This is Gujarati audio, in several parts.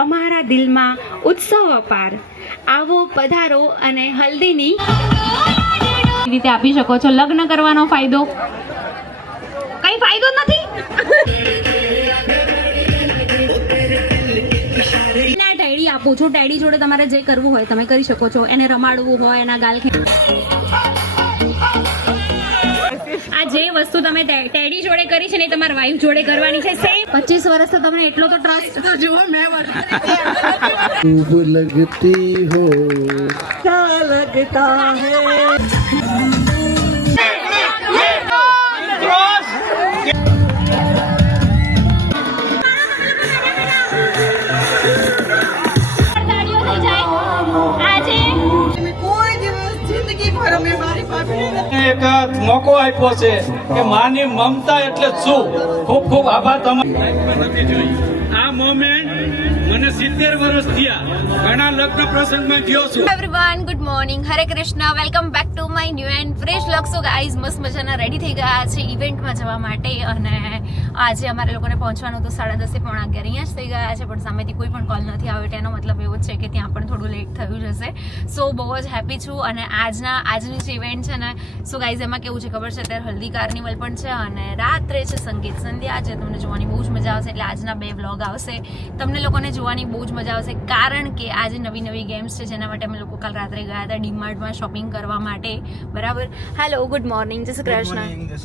અમારા દિલમાં ઉત્સવ અપાર. આવો પધારો અને હલ્દીની રીતે આપી શકો છો. લગ્ન કરવાનો ફાયદો? કઈ ફાયદો નથી? ના ટેડી આપું છું. ટેડી જોડે તમારે જે કરવું હોય તમે કરી શકો છો. એને રમાડવું હોય એના ગાલ ખે- આ જે વસ્તુ તમે ટેડી જોડે કરી છે ને તમારા વાઈફ જોડે કરવાની છે. સેમ પચીસ વર્ષ તો તમને એટલો તો ટ્રસ્ટ તો જુઓ મેં લગતી હો લગતા હે એક મોકો આપ્યો છે કે માની મમતા એટલે શું? ખૂબ ખૂબ આભાર તમારો. આ મોમેન્ટ મને સિત્તેર વર્ષ થયા. ઘણા લગ્ન પ્રસંગમાં ગયો છું. Everyone good morning Hare Krishna welcome back to my new and fresh vlog so guys મસ્ત મજાના રેડી થઈ ગયા છે ઇવેન્ટમાં જવા માટે અને આજે અમારે લોકોને પહોંચવાનું તો સાડા દસે પોણા અગિયાર અહીંયા જ થઈ ગયા છે પણ સામેથી કોઈ પણ કોલ નથી આવ્યો તેનો મતલબ એવો જ છે કે ત્યાં પણ થોડું લેટ થયું જશે સો બહુ જ હેપી છું અને આજના આજની જે ઇવેન્ટ છે ને સો ગાઈઝ એમાં કેવું છે ખબર છે? અત્યારે હલ્દી કાર્નિવલ પણ છે અને રાત્રે છે સંગીત સંધ્યા છે તમને જોવાની બહુ જ મજા આવશે એટલે આજના બે વ્લોગ આવશે. તમને લોકોને જોવાની બહુ જ મજા આવશે કારણ કે આજે નવી નવી ગેમ્સ છે જેના માટે અમે લોકો કાલ રાત્રે ગયા હતા ડીમાર્ટમાં શોપિંગ કરવા માટે. બરાબર? હેલો ગુડ મોર્નિંગ જય શ્રી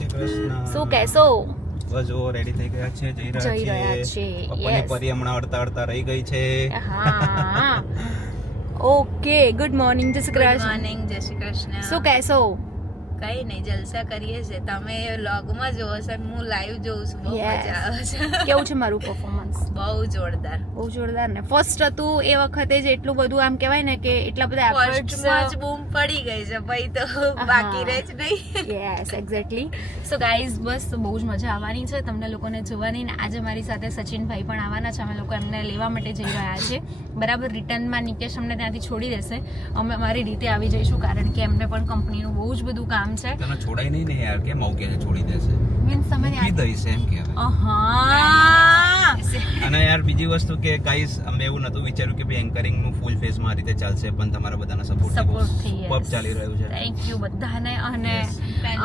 કૃષ્ણ. શું કહેશો? બસ જો રેડી થઈ ગયા છે જઈ રહ્યા છે, પપ્પાની પરી હમણાં અડતા અડતા રહી ગઈ છે. હા. ઓકે ગુડ મોર્નિંગ જય શ્રી કૃષ્ણ. મોર્નિંગ જય શ્રી કૃષ્ણ. શું કહેશો? કઈ નહીં જલસા કરીએ છે તમે લોગમાં જોવો છો હું લાઈવ જોઉં છું. બહુ મજા આવે છે. કેવું છે મારું પરફોર્મન્સ બહુ જોરદાર. બહુ જોરદાર ને. ફર્સ્ટ હતું એ વખતે જ એટલું બધું આમ કહેવાય ને કે એટલા બધા ફર્સ્ટમાં જ બૂમ પડી ગઈ છે ભાઈ તો બાકી રહે જ નહીં. યસ એક્ઝેક્ટલી સો ગાઈઝ બસ બહુ જ મજા આવવાની છે. તમને લોકોને જોવાની ને આજે મારી સાથે સચિનભાઈ પણ આવવાના છે. અમે લોકો એમને લેવા માટે જઈ રહ્યા છે બરાબર રિટર્નમાં નિકેશ અમને ત્યાંથી છોડી દેશે. અમે અમારી રીતે આવી જઈશું કારણ કે એમને પણ કંપનીનું બહુ જ બધું કામ છે? તને છોડાય નહીં ને યાર કેમ આવું કે છે? છોડી દેશે મીન્સ તમે મૂકી દઈશ એમ કહેવાય અહા! અને યાર બીજી વસ્તુ કે ગાઈસ અમે એવું નતું વિચાર્યું કે ભાઈ એન્કરિંગનું ફૂલ ફેસમાં આ રીતે ચાલશે પણ તમારા બધાના સપોર્ટ સપોર્ટથી, પબ ચાલી રહ્યું છે. થેન્ક યુ બધાને અને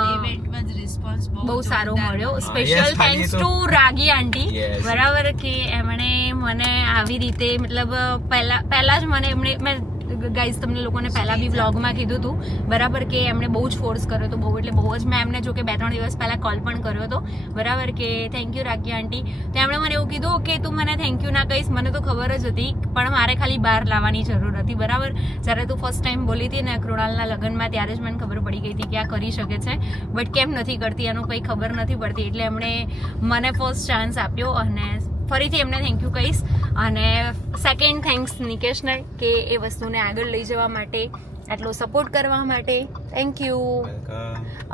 ઇવેન્ટમાં જ રિસ્પોન્સ બહુ બહુ સારો મળ્યો. Special thanks to Ragi aunty. બરાબર કે એમણે મને આવી રીતે મતલબ પહેલા પહેલા જ મને એમણે મેં ગાઈઝ તમને લોકોને પહેલા બી વ્લોગમાં કીધું હતું બરાબર કે એમણે બહુ જ ફોર્સ કર્યો હતો બહુ એટલે બહુ જ મેં એમને જો કે બે ત્રણ દિવસ પહેલાં કોલ પણ કર્યો હતો. બરાબર કે થેન્ક યુ રાગી આંટી તો એમણે મને એવું કીધું કે તું મને થેન્ક યુ ના કહીશ મને તો ખબર જ હતી પણ મારે ખાલી બહાર લાવવાની જરૂર હતી. બરાબર? જ્યારે તું ફર્સ્ટ ટાઈમ બોલી હતી ને કૃણાલના લગ્નમાં ત્યારે જ મને ખબર પડી ગઈ હતી કે આ કરી શકે છે. બટ કેમ નથી કરતી એનું કંઈ ખબર નથી પડતી. એટલે એમણે મને ફર્સ્ટ ચાન્સ આપ્યો અને ફરીથી એમને થેન્ક યુ કહીશ. અને સેકન્ડ થેન્ક્સ નિકેશને કે એ વસ્તુને આગળ લઈ જવા માટે, આટલો સપોર્ટ કરવા માટે. થેન્ક યુ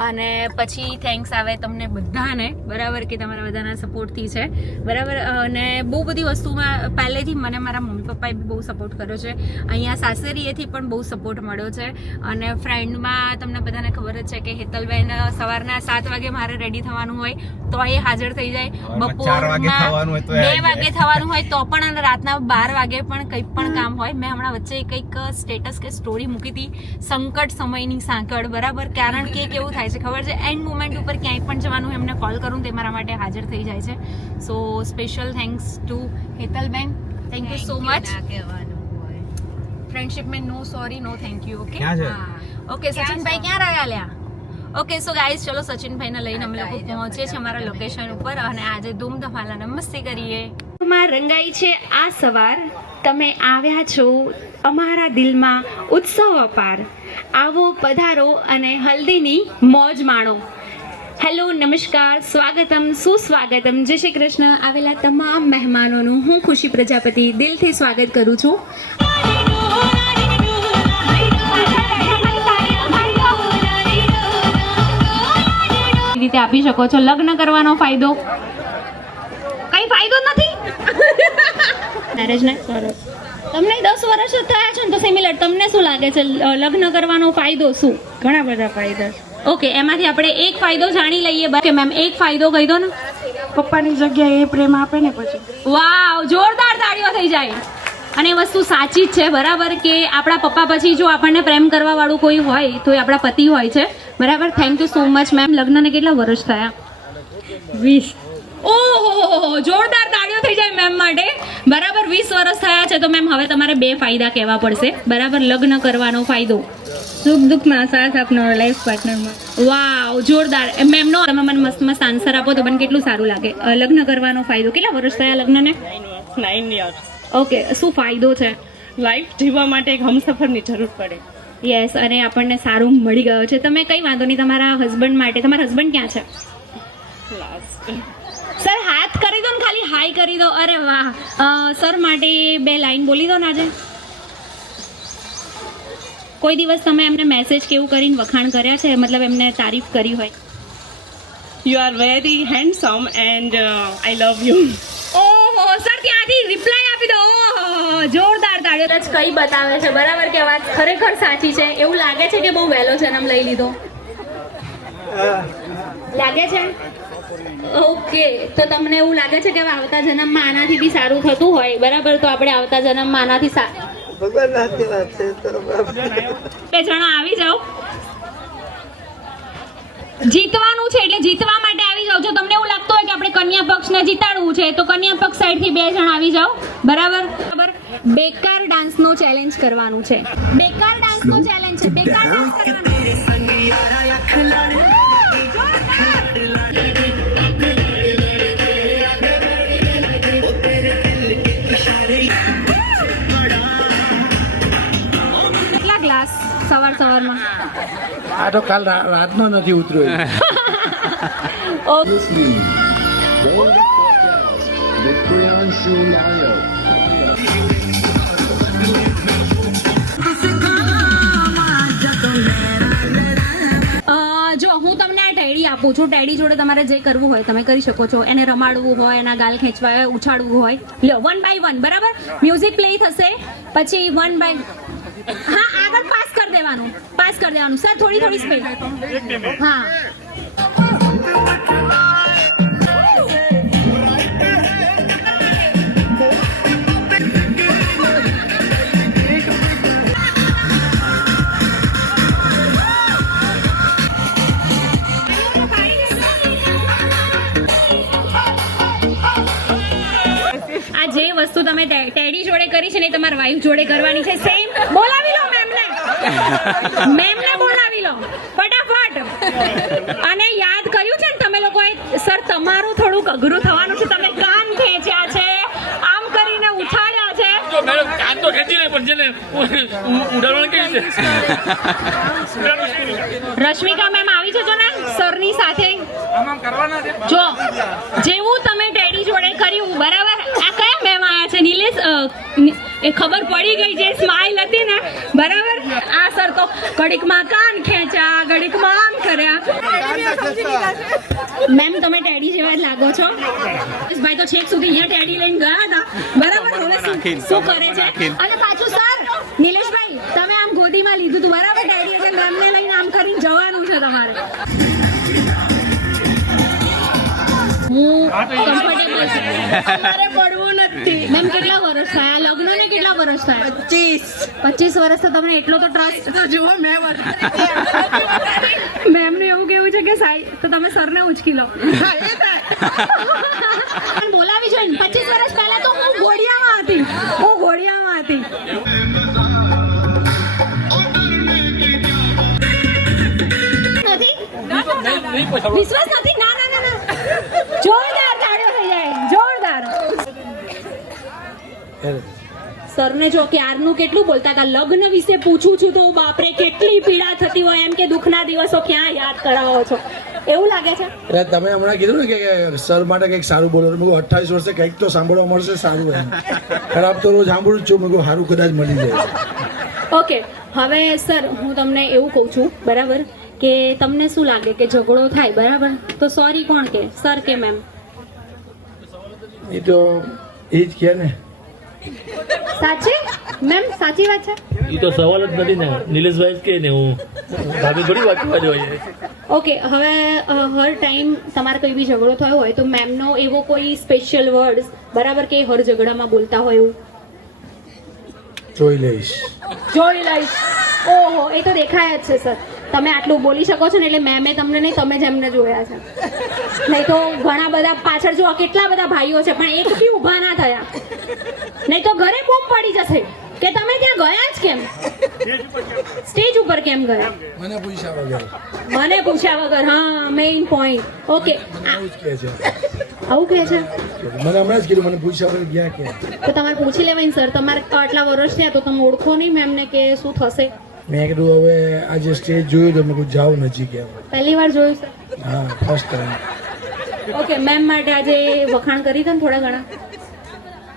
અને પછી થેન્ક્સ આવે તમને બધાને બરાબર કે તમારા બધાના સપોર્ટથી છે. બરાબર અને બહુ બધી વસ્તુમાં પહેલેથી મને મારા મમ્મી પપ્પાએ બી બહુ સપોર્ટ કર્યો છે. અહીંયા સાસરીએથી પણ બહુ સપોર્ટ મળ્યો છે. અને ફ્રેન્ડમાં તમને બધાને ખબર જ છે કે હેતલબેન સવારના સાત વાગે મારે રેડી થવાનું હોય તો એ હાજર થઈ જાય. એ બે વાગે થવાનું હોય તો પણ અને રાતના બાર વાગે પણ કંઈ પણ કામ હોય. મેં હમણાં વચ્ચે કંઈક સ્ટેટસ કે સ્ટોરી મૂકી હતી. સંકટ સમયની સાંકળ બરાબર? કારણ કે કેવું થાય છે ખબર છે? એન્ડ મુમેન્ટ ઉપર ક્યાંય પણ જવાનું એમને કોલ કરું તે મારા માટે હાજર થઈ જાય છે. So special thanks to Hetalben. Thank you so much કહેવાનું ફ્રેન્ડશિપ મેં no sorry no thank you okay okay Sachinbhai ક્યાં રહ્યા લ્યા? ઓકે સો ગાઈઝ ચલો સચિનભાઈને લઈને અમે લોકો પહોંચીએ છીએ અમારા લોકેશન ઉપર અને આજે ધૂમધમાલા નમસ્તે મસ્તી કરીએ. માં રંગાઈ છે આ સવાર. તમે આવ્યા છો અમારા દિલમાં ઉત્સવ અપાર. આવો પધારો અને હલ્દીની મોજ માણો. હેલો નમસ્કાર સ્વાગતમ સુસ્વાગતમ. જય શ્રી કૃષ્ણ. આવેલા તમામ મહેમાનોનું હું ખુશી પ્રજાપતિ દિલથી સ્વાગત કરું છું. રીતે આપી શકો છો. લગ્ન કરવાનો ફાયદો? કઈ ફાયદો નથી મેરેજ ને? સરસ. તમને દસ વર્ષ જ થયા છે ને તો સિમિલર તમને શું લાગે છે લગ્ન કરવાનો ફાયદો શું? ઘણા બધા ફાયદા છે. ઓકે એમાંથી આપણે એક ફાયદો જાણી લઈએ બાકી મેમ એક ફાયદો કહી દો ને. પપ્પાની જગ્યાએ એ પ્રેમ આપે ને પછી. વાવ જોરદાર તાળીઓ થઈ જાય. અને એ વસ્તુ સાચી જ છે બરાબર? કે આપણા પપ્પા પછી જો આપણને પ્રેમ કરવા વાળું કોઈ હોય તો એ આપણા પતિ હોય છે. બરાબર? Thank you so much ma'am લગ્નને કેટલા વર્ષ થયા? વીસ. ઓહો જોરદાર તાળીઓ થઈ જાય મેમ માટે. બરાબર વીસ વર્ષ થયા છે તો મેમ હવે તમારે બે ફાયદા કહેવા પડશે. બરાબર લગ્ન કરવાનો ફાયદો. સુખ દુઃખમાં સાથ આપનો લાઈફ પાર્ટનરમાં વાવ જોરદાર. મેમનો તમે મને મસ્ત મસ્ત આન્સર આપો તો મને કેટલું સારું લાગે. લગ્ન કરવાનો ફાયદો કેટલા વર્ષ થયા લગ્નને? નાઇન યર્સ ઓકે શું ફાયદો છે? લાઈફ જીવવા માટે એક હમસફરની જરૂર પડે. યસ અને આપણને સારું મળી ગયો છે. તમે કઈ વાંધો નહીં તમારા હસબન્ડ માટે. તમારા હસબન્ડ ક્યાં છે? લાસ્ટ સર હાથ કરી દો ને ખાલી હાય કરી દો. અરે વાહ. સર માટે બે લાઈન બોલી દો ને આજે. કોઈ દિવસ તમે એમને મેસેજ કેવું કરીને વખાણ કર્યા છે? મતલબ એમને તારીફ કરી હોય. You are very handsome and I love you ઓહો સર ત્યાંથી રિપ્લાય આપી દો. ઓહો જોરદાર તાળીઓ. જ કઈ બતાવે છે. બરાબર કે વાત ખરેખર સાચી છે? એવું લાગે છે કે બહુ વહેલો જન્મ લઈ લીધો? લાગે છે? ઓકે તો તમને એવું લાગે છે કે આવતા જન્મમાં આનાથી બી સારું થતું હોય? બરાબર તો આપણે આવતા જન્મમાં આનાથી સા બે જણા આવી જાઓ. જીતવાનું છે એટલે જીતવા માટે આવી જાઓ. જો તમને એવું લાગતું હોય કે આપણે કન્યા પક્ષને જીતાડવું છે તો કન્યા પક્ષ સાઈડથી બે જણ આવી જાઓ. બરાબર? બરાબર. બેકાર ડાન્સનો ચેલેન્જ કરવાનું છે. બેકાર ડાન્સનો ચેલેન્જ છે. બેકાર ડાન્સ કરવાનો સવાર સવારમાં. આ તો કાલ રાતનો નથી ઉતર્યો જો હું તમને આ ટેડી આપું છું. ટેડી જોડે તમારે જે કરવું હોય તમે કરી શકો છો. એને રમાડવું હોય એના ગાલ ખેંચવા હોય ઉછાળવું હોય. લ્યો વન બાય વન બરાબર? મ્યુઝિક પ્લે થશે પછી વન બાય હા દેવાનું પાસ કરી દેવાનું. સર થોડી થોડી સ્પીડ હા. આ જે વસ્તુ તમે ટેડી જોડે કરી છે ને તમારા વાઈફ જોડે કરવાની છે. સેમ બોલાવી લો. મેમને બોલાવી લો. ફટાફટ. અને યાદ કર્યું છે ને તમે લોકોએ? સર તમારું થોડુંક અઘરું થવાનું છે. તમે કાન ખેંચ્યા છે. આમ કરીને ઉછાળ્યા છે. મેડમ કાન તો ખેંચી નહીં પણ છે ને ઉડાડવાનું કેવી છે? રશ્મિકા મેમ આવી જજો ને સરની સાથે. જો જેવું તમે ડેડી જોડે કર્યું બરાબર આ કયા મેમ આયા છે નિલેશ અ, નિ- એ ખબર પડી ગઈ જે સ્માઇલ હતી ને બરાબર? આ સર તો ઘડીકમાં કાન ખેંચ્યા ઘડીકમાં આમ કર્યા. મેમ તમે ટેડી જેવા જ લાગો છો? ભાઈ તો છેક સુધી અહીંયા ટેડી લઈને ગયા હતા. બરાબર? હવે શું શું કરે છે? અને પાછું સર નિલેશભાઈ તમે આમ ગોદીમાં લીધું હતું બરાબર? ટેડી એટલે મેમને લઈને આમ કરીને જવાનું છે તમારે. હું કમ્ફર્ટેબલ છું. પડવું મેમ કેટલા વર્ષ થયા લગ્ન ને કેટલા વર્ષ થયા પચીસ પચીસ વર્ષ તો તમને એટલો તો ટ્રસ્ટ તો જુઓ મેં મેમ મેમને એવું કેવું છે કે સાઈ તો તમે સરને ઉચકી લો પણ બોલાવી જોઈએ ને પચીસ વર્ષ પહેલા તો હું ઘોડિયામાં હતી હું ઘોડિયામાં હતી વિશ્વાસ નથી ના ના ના ના જોરદાર તાળીઓ થઈ જાય જોરદાર સરને જો ક્યારનું કેટલું બોલતા હતા લગ્ન વિશે પૂછું છું તો બાપરે કેટલી પીડા થતી હોય એમ કે દુઃખના દિવસો ક્યાં યાદ કરાવો છો? એવું લાગે છે? એટલે તમે હમણાં કીધું ને કે સર માટે કંઈક સારું બોલો મેં અઠ્ઠાવીસ વર્ષે કંઈક તો સાંભળવા મળશે સારું એમ. ખરાબ તો રોજ સાંભળું જ છું. મેં સારું કદાચ મળી જાય. ઓકે હવે સર હું તમને એવું કહું છું બરાબર કે તમને શું લાગે કે ઝઘડો થાય બરાબર? તો સોરી કોણ કે? સર કે મેમ એ તો એ જ કહે ને. સાચી? મેમ સાચી વાત છે? એ તો સવાલ જ નથી ને. નિલેશભાઈ કે ને હું ભાભી થોડી વાત કરવા જોઈએ ઓકે હવે હર ટાઈમ તમારે કોઈ બી ઝઘડો થયો હોય તો મેમનો એવો કોઈ સ્પેશિયલ વર્ડ્સ બરાબર કે હર ઝઘડામાં બોલતા હોય એવું? જોઈ લઈશ. જોઈ લઈશ. ઓહો એ તો દેખાય જ છે સર. તમે આટલું બોલી શકો છો ને એટલે મેં તમને નહીં તમે જ એમને જોયા છે. નહીં તો ઘણા બધા પાછળ જો કેટલા બધા ભાઈઓ છે પણ એક બી ઊભા ના થયા. નહીં તો ઘરે બૂમ પડી જશે. કે તમે ત્યાં ગયા જ કેમ? સ્ટેજ ઉપર કેમ ગયા? મને પૂછ્યા વગર. મને પૂછ્યા વગર હા મેઇન પોઈન્ટ ઓકે આવું જ છે. આવું કહે છે? મને હમણાં જ કીધું મને પૂછ્યા વગર ગયા કે તો તમારે પૂછી લેવાય સર તમારે આટલા વર્ષ થયા તો તમે ઓળખો નહીં મેમને કે શું થશે? મેં કીધું હવે આજે સ્ટેજ જોયું તો મેં કીધું જાઉં નજીક એમ પહેલી વાર જોયું સર હા ફર્સ્ટ ટાઈમ ઓકે મેમ માટે આજે વખાણ કરી દો ને થોડા ઘણા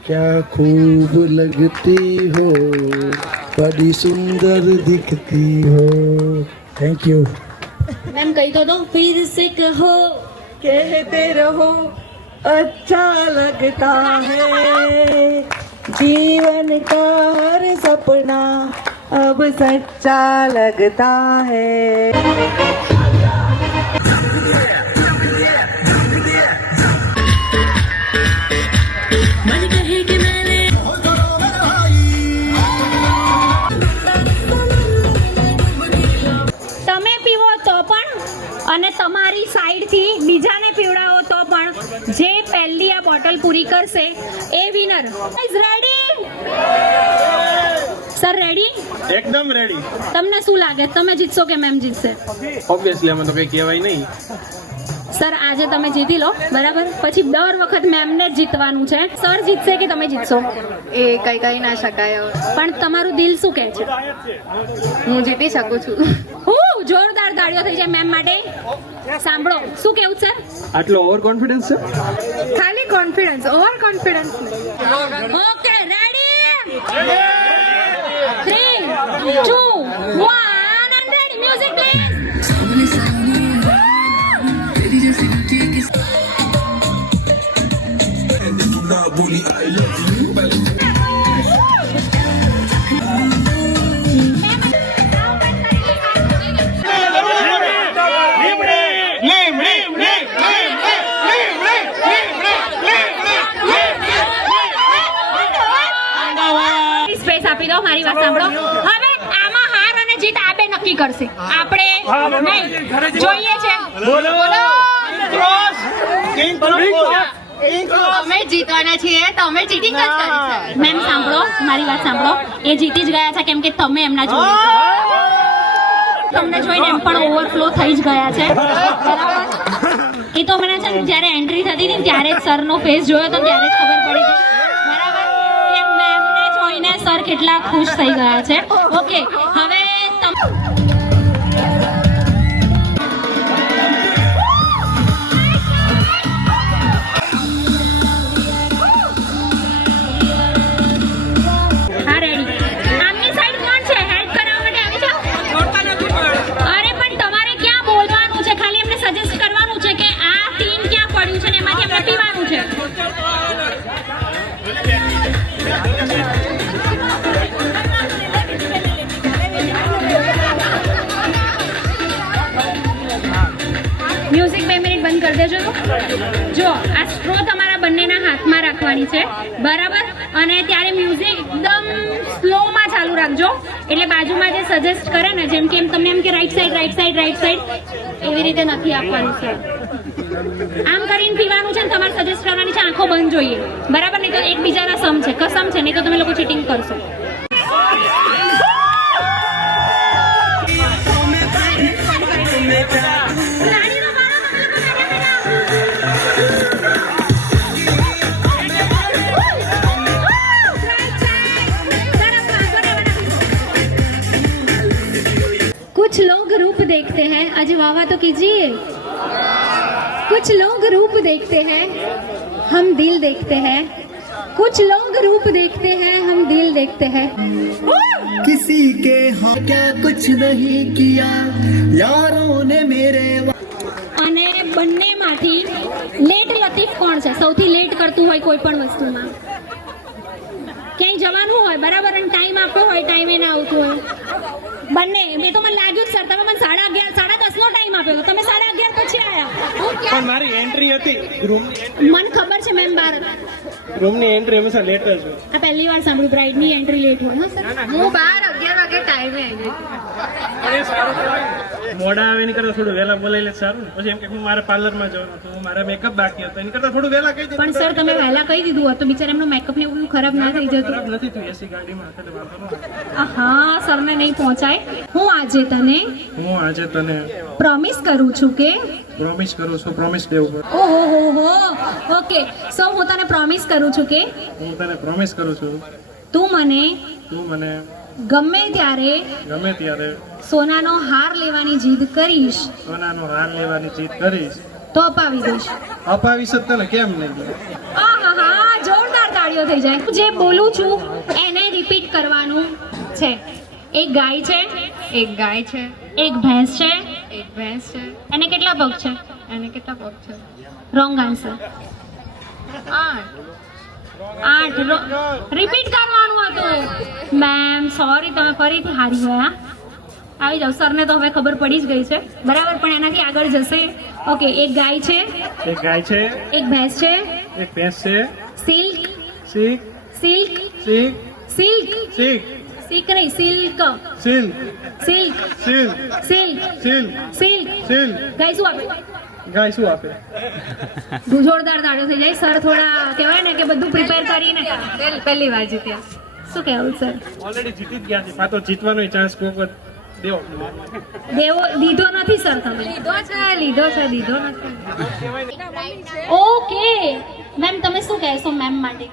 क्या खूब लगती हो बड़ी सुंदर दिखती हो थैंक यू મેમ કહી તો દો ફિર સે કહો कहते रहो अच्छा लगता है जीवन का हर सपना अब सच्चा लगता है બોટલ પૂરી કરશે. A winner is ready sir ready એકદમ રેડી તમને શું લાગે? તમે જીતશો કે મેમ જીતશે? ઓબ્વિયસલી અમે તો કઈ કહેવાય નહીં. સર આજે તમે જીતી લો બરાબર? પછી દર વખત મેમને જ જીતવાનું છે. સર જીતશે કે તમે જીતશો? એ કઈ કઈ ના શકાય. પણ તમારું દિલ શું કહે છે? હું જીતી શકું છું. હું? જોરદાર તાળીઓ થઈ જાય મેમ માટે. સાંભળો શું કેવું છે? આટલો ઓવર કોન્ફિડન્સ છે? ખાલી confidence over confidence okay ready three two one and ready music please space કરશે. આપણે નહીં જોઈએ છે. અમે જીતવાના છીએ તમે ચીટિંગ જ કરી મેમ સાંભળો મારી વાત સાંભળો. એ જીતી જ ગયા છે કેમ કે તમે એમના જોડે તમને જોઈને એમ પણ ઓવરફ્લો થઈ જ ગયા છે. એ તો મને છે જ્યારે એન્ટ્રી થતી હતી ત્યારે જ સરનો ફેસ જોયો તો ત્યારે જ ખબર પડી હતી. બરાબર? કે મેમને જોઈને સર કેટલા ખુશ થઈ ગયા છે. ઓકે હવે અને ત્યારે મ્યુઝિક એકદમ સ્લોમાં ચાલુ રાખજો. એટલે બાજુમાં જે સજેસ્ટ કરે ને, જેમ કે એમ તમને એમ કે right side right side right side એવી રીતે નથી આપવાનું છે આમ કરીને પીવાનું છે ને, તમારે સજેસ્ટ કરવાની છે, આંખો બંધ જોઈએ. બરાબર? નહીં તો એકબીજાના સમ છે, કસમ છે, નહીં તો તમે લોકો ચીટિંગ કરશો. देखते हैं अजय वावा तो कीजिए कुछ लोग रूप देखते हैं हम दिल देखते हैं कुछ लोग रूप देखते हैं हम दिल देखते हैं किसी के हाँ क्या कुछ नहीं किया यारों ने मेरे અને બંનેમાંથી લેટ લતીફ કોણ છે સૌથી લેટ કરતું હોય કોઈ પણ વસ્તુમાં ક્યાંય જવાનું હોય બરાબર અને ટાઈમ આપ્યો હોય ટાઈમે ના આવતું હોય બંને મેં તો મને લાગ્યું જ સર તમે મને સાડા અગિયાર સાડા દસ નો ટાઈમ આપ્યો તમે સાડા અગિયાર પછી આવ્યા પણ મારી એન્ટ્રી હતી. રૂમ મને ખબર છે મેમ બાર. રૂમની એન્ટ્રી હંમેશા લેટ જ હોય. આ પહેલી વાર સાંભળ્યું બ્રાઇડની એન્ટ્રી લેટ હોય. હા સર. હું બાર અગિયાર ટાઈમે આવી મોડા આવે એની કરતા થોડું વહેલા બોલાવી લે સારું પછી એમ કે હું મારા પાર્લરમાં જવાનું હતું મારા મેકઅપ બાકી હતો એની કરતા થોડું વહેલા કહી પણ સર તમે વહેલા કહી દીધું હોત તો બિચારા એમનો મેકઅપ ને એવું ખરાબ ના થઈ જતું. ખરાબ નથી થયું એસી ગાડીમાં હા સરને નહીં પહોંચાય. હું આજે તને હું આજે તને પ્રોમિસ કરું છું કે પ્રોમિસ કરું છું પ્રોમિસ દેવું પડે. ઓહો હો હો. ઓકે સો હું તને પ્રોમિસ કરું છું કે હું તને પ્રોમિસ કરું છું. તું મને તું મને ગમે ત્યારે ગમે ત્યારે સોનાનો હાર લેવાની જીદ કરીશ સોનાનો હાર લેવાની જીદ કરીશ તો અપાવી દઈશ. અપાવીશ જ ને કેમ નહીં? આહાહા, જોરદાર તાળીઓ થઈ જાય. હું જે બોલું છું એને રિપીટ કરવાનું છે. એક ગાય છે એક ગાય છે એક ભેંસ છે. એક ભેંસ છે. એને કેટલા પગ છે? એને કેટલા પગ છે? રોંગ આન્સર આઠ. આઠ રિપીટ કરવાનું હતું મેમ સોરી તમે ફરીથી હારી ગયા આવી જાવ સરને તો હવે ખબર પડી જ ગઈ છે બરાબર પણ એનાથી આગળ જશે ઓકે એક ગાય છે એક ગાય છે એક ભેંસ છે એક ભેંસ છે silk silk silk silk silk silk silk નહીં silk silk silk silk silk silk silk seal ગાય શું આપે ગાય શું આપે? જોરદાર દાડો થઈ જાય. સર થોડા કહેવાય ને કે બધું પ્રિપેર કરીને. પહેલી વાર જીત્યા. શું કહેવું સર? ઓલરેડી જીતી જ ગયા છે. પાછો જીતવાનો ચાન્સ કોક દેવો. દેવો દીધો નથી સર તમે? લીધો છે લીધો છે દીધો નથી. ઓકે. મેમ તમે શું કહેશો મેમ માટે?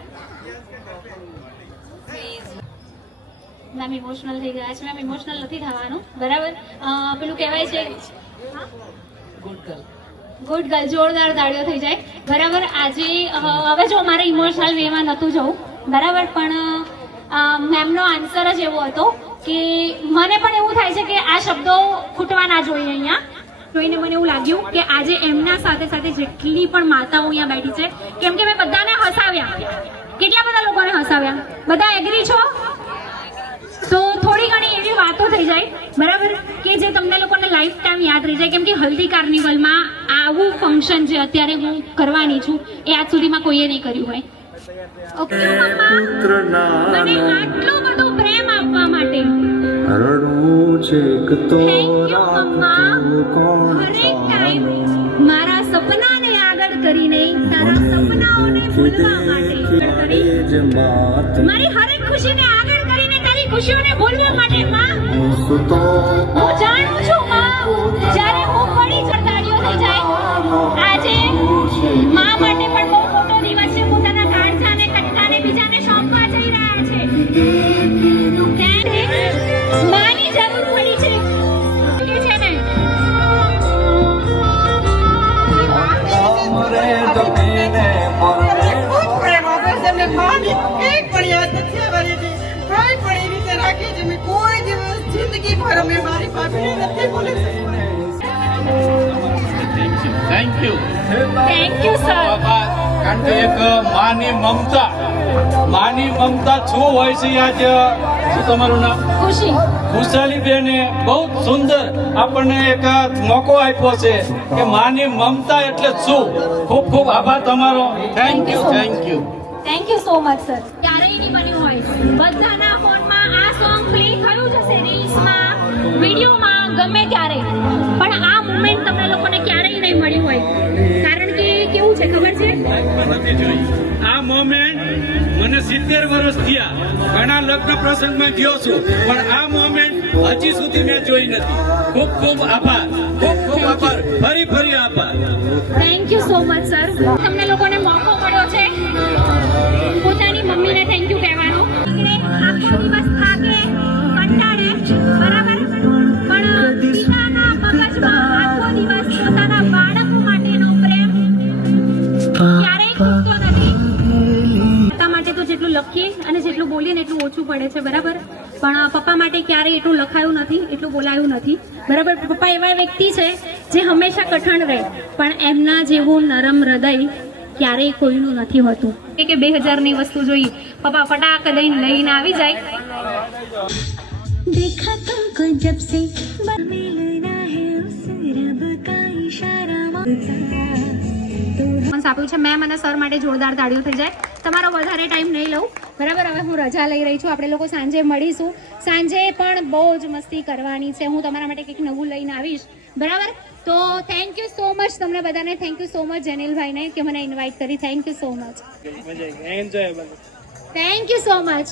મેમ ઇમોશનલ થઈ ગયા છે. મેમ ઇમોશનલ નથી થવાનું. બરાબર? પેલું કહેવાય છે ગુડ ગર્લ જોરદાર તાળીઓ થઈ જાય. બરાબર, આજે હવે જો મારે ઇમોશનલ વેમાં નહોતું જવું. બરાબર, પણ મેમનો આન્સર જ એવો હતો કે મને પણ એવું થાય છે કે આ શબ્દો ખૂટવા ના જોઈએ અહીંયા. જોઈને મને એવું લાગ્યું કે આજે એમના સાથે સાથે જેટલી પણ માતાઓ અહીંયા બેઠી છે, કેમ કે મેં બધાને હસાવ્યા. કેટલા બધા લોકોને હસાવ્યા? બધા એગ્રી છો? તો થોડી ઘણી એવી વાતો થઈ જાય બરાબર? કે જે તમને લોકોને લાઈફ ટાઈમ યાદ રહી જાય. કેમ કે હલ્દી કાર્નિવલમાં આવું ફંક્શન જે અત્યારે હું કરવાની છું એ આજ સુધીમાં કોઈએ નહીં કર્યું હોય. ઓકે. મમ્મા મને આટલો બધો પ્રેમ આપવા માટે. મારા સપનાને આગળ કરીને તારા સપનાઓને ભૂલવા માટે. મારી હરેક ખુશીને આગળ કરીને તારી ખુશીઓને ભૂલવા માટે માં. હું જાણું છું માં, જ્યારે હું પડી ચડતાળીઓ થઈ જાય, આજે માં મોટો thank you thank you sir આભાર કારણ કે એક માની મમતા માની મમતા શું હોય છે આજ. શું તમારું નામ? ખુશી. ખુશાલી બેને બહુ સુંદર આપણને એક મોકો આપ્યો છે કે માની મમતા એટલે શું ખૂબ ખૂબ આભાર તમારો. Thank you thank you thank you so much sir ક્યારેય નહીં બન્યું હોય. બધાના ફોનમાં આ સોંગ પ્લે થયું જશે રીલ્સમાં વિડીયોમાં. ગમે ત્યારે. પણ આ મુમેન્ટ તમને લોકોને ક્યારેય નહીં મળ્યું હોય. કારણ કે કેવું છે ખબર છે? આ મોમેન્ટ મને સિત્તેર વર્ષ થયા. ઘણા લગ્ન પ્રસંગમાં ગયો છું. પણ આ મોમેન્ટ હજી સુધી મેં જોઈ નથી. ખૂબ ખૂબ આભાર. ખૂબ ખૂબ આભાર. ફરી ફરી આભાર. Thank you so much sir તમને લોકોને મોકો મળ્યો છે. લખીએ અને જેટલું બોલીએ ને એટલું ઓછું પડે છે બરાબર પણ પપ્પા માટે ક્યારેય એટલું લખાયું નથી એટલું બોલાયું નથી બરાબર પપ્પા એવા વ્યક્તિ છે જે હંમેશા કઠણ રહે પણ એમના જેવું નરમ હૃદય ક્યારેય કોઈનું નથી હોતું કે બે હજારની વસ્તુ જોઈ પપ્પા ફટાક દઈને લઈને આવી જાય देखा तुमको जब से मिलना है उस रब का इशारा આપ્યું છે. મેમ અને સર માટે જોરદાર તાળીઓ થઈ જાય. તમારો વધારે ટાઈમ નહીં લઉં. બરાબર હવે હું રજા લઈ રહી છું. આપણે લોકો સાંજે મળીશું. સાંજે પણ બહુ જ મસ્તી કરવાની છે. હું તમારા માટે કંઈક નવું લઈને આવીશ. બરાબર? તો થેન્ક યુ સો મચ તમને બધાને. થેન્ક યુ સો મચ જેનિલભાઈને કે મને ઇન્વાઇટ કરી. Thank you so much thank you so much